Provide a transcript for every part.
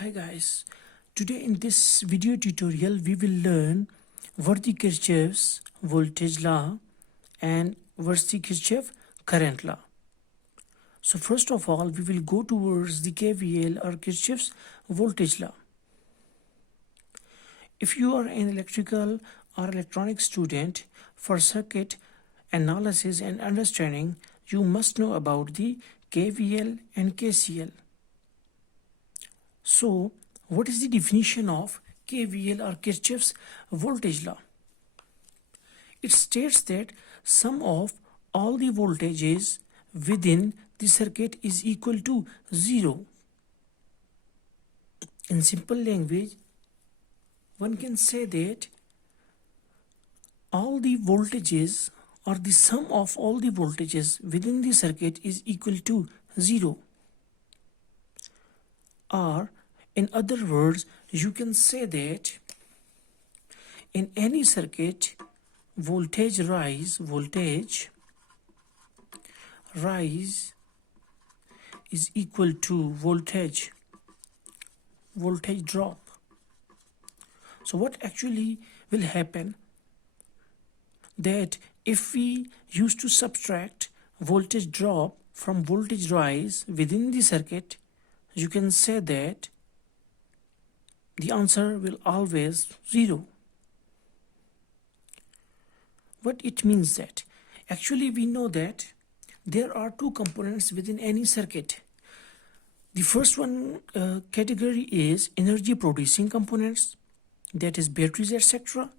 Hi guys, today in this video tutorial we will learn what the Kirchhoffs voltage law and what's the Kirchhoff current law. So first of all we will go towards the KVL or Kirchhoffs voltage law. If you are an electrical or electronic student, for circuit analysis and understanding you must know about the KVL and KCL. So, what is the definition of KVL or Kirchhoffs voltage law? It states that sum of all the voltages within the circuit is equal to 0. In simple language, one can say that all the voltages or the sum of all the voltages within the circuit is equal to 0. Or in other words, you can say that in any circuit, voltage rise is equal to voltage drop. So what actually will happen that if we used to subtract voltage drop from voltage rise within the circuit, you can say that the answer will always 0. What it means that actually we know that there are two components within any circuit. The first one category is energy producing components, that is batteries, etc.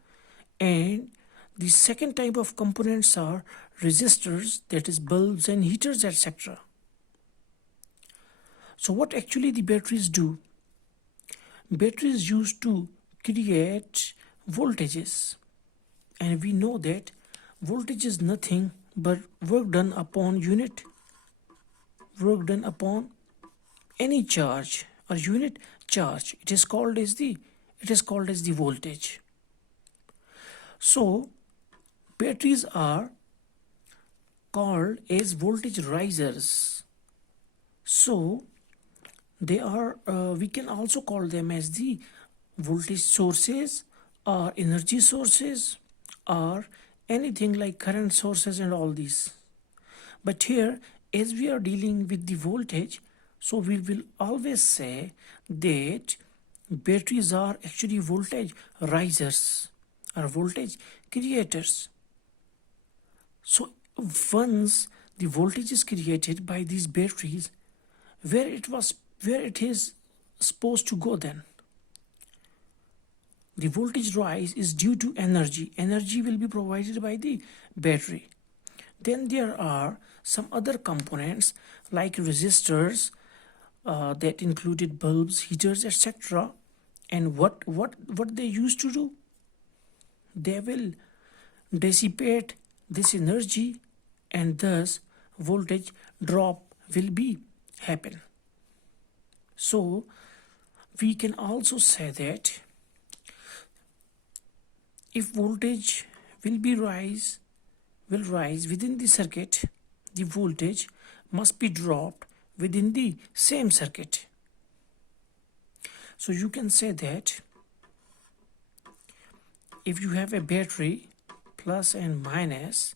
And the second type of components are resistors, that is bulbs and heaters, etc. So what actually the batteries do? Batteries used to create voltages, and we know that voltage is nothing but work done upon any charge or unit charge. It is called as the voltage. So batteries are called as voltage risers. So they are we can also call them as the voltage sources or energy sources or anything like current sources and all these. But here, as we are dealing with the voltage, so we will always say that batteries are actually voltage risers or voltage creators. So once the voltage is created by these batteries, where it is supposed to go then? The voltage rise is due to energy. Energy will be provided by the battery. Then there are some other components like resistors that included bulbs, heaters, etc. And what they used to do? They will dissipate this energy, and thus voltage drop will be happen. So we can also say that if voltage will rise within the circuit, the voltage must be dropped within the same circuit. So you can say that if you have a battery plus and minus,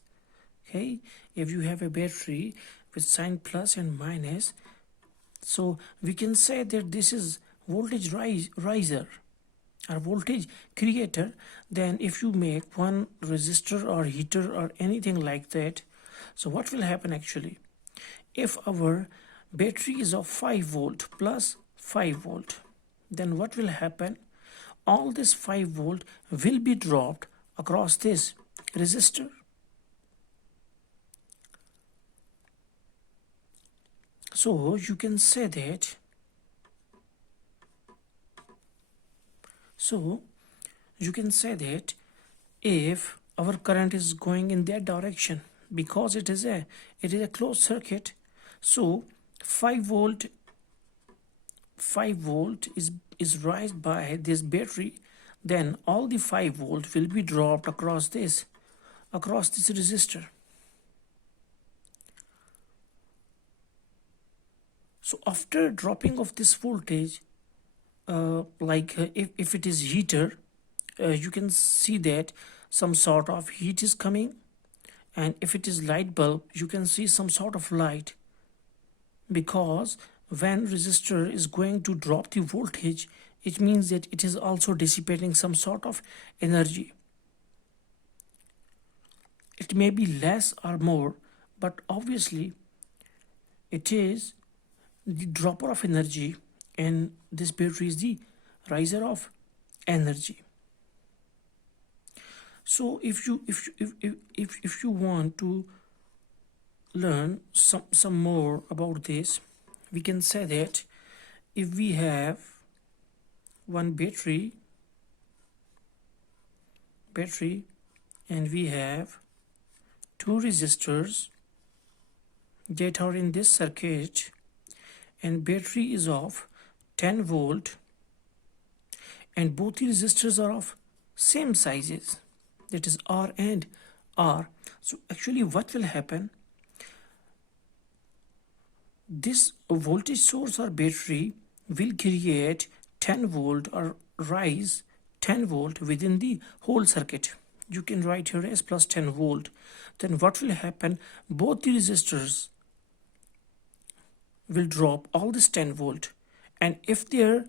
okay, if you have a battery with sign plus and minus, so we can say that this is voltage riser or voltage creator. Then if you make one resistor or heater or anything like that, so what will happen actually? If our battery is of 5 volt plus 5 volt, then what will happen? All this 5 volt will be dropped across this resistor. So you can say that if our current is going in that direction, because it is a closed circuit, so 5 volt is raised by this battery, then all the 5 volt will be dropped across this resistor. So after dropping of this voltage, if it is heater, you can see that some sort of heat is coming, and if it is light bulb, you can see some sort of light, because when resistor is going to drop the voltage, it means that it is also dissipating some sort of energy. It may be less or more, but obviously it is the dropper of energy, and this battery is the riser of energy. So if you want to learn some more about this, we can say that if we have one battery and we have two resistors that are in this circuit, and battery is of 10 volt, and both the resistors are of same sizes, that is R and R. So actually what will happen, this voltage source or battery will create 10 volt or rise 10 volt within the whole circuit. You can write here as plus 10 volt. Then what will happen, both the resistors will drop all this 10 volt, and if their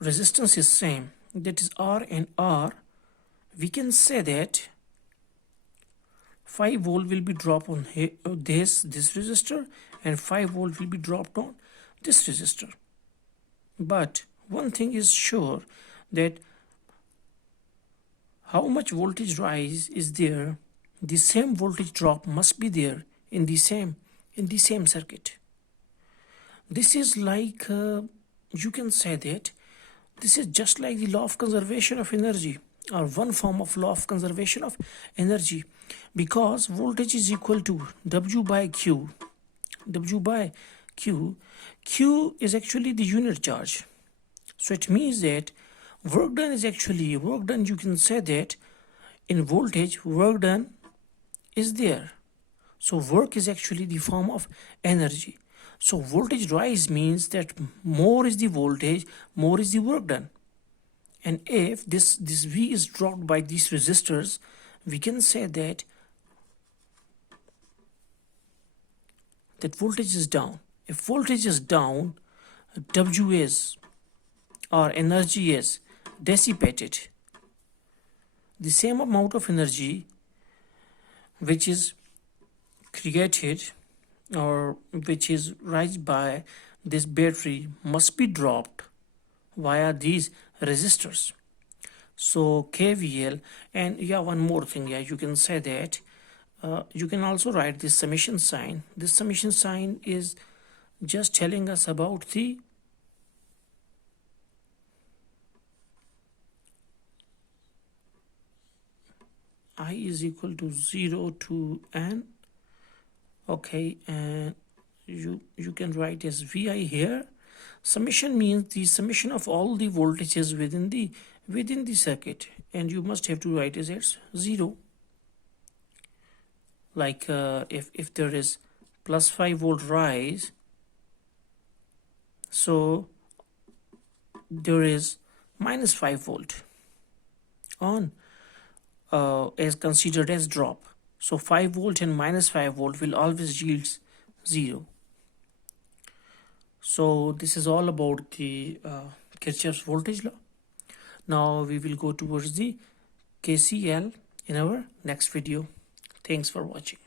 resistance is same, that is R and R, we can say that 5 volt will be dropped on this resistor, and 5 volt will be dropped on this resistor. But one thing is sure, that how much voltage rise is there, the same voltage drop must be there in the same circuit. This is like you can say that this is just like the law of conservation of energy, or one form of law of conservation of energy, because voltage is equal to W by Q. Q is actually the unit charge. So it means that work done, you can say that in voltage, work done is there. So work is actually the form of energy. So voltage rise means that more is the voltage, more is the work done. And if this V is dropped by these resistors, we can say that voltage is down. If voltage is down, W is, or energy is, dissipated. The same amount of energy which is created or which is raised by this battery must be dropped via these resistors. So KVL, and one more thing, you can say that you can also write this summation sign. This summation sign is just telling us about the I is equal to 0 to n. Okay, and you can write as Vi here. Summation means the summation of all the voltages within the circuit, and you must have to write as 0. Like if there is plus 5 volt rise, so there is minus 5 volt on is considered as drop. So 5 volt and minus 5 volt will always yield 0. So this is all about the Kirchhoffs voltage law. Now we will go towards the KCL in our next video. Thanks for watching.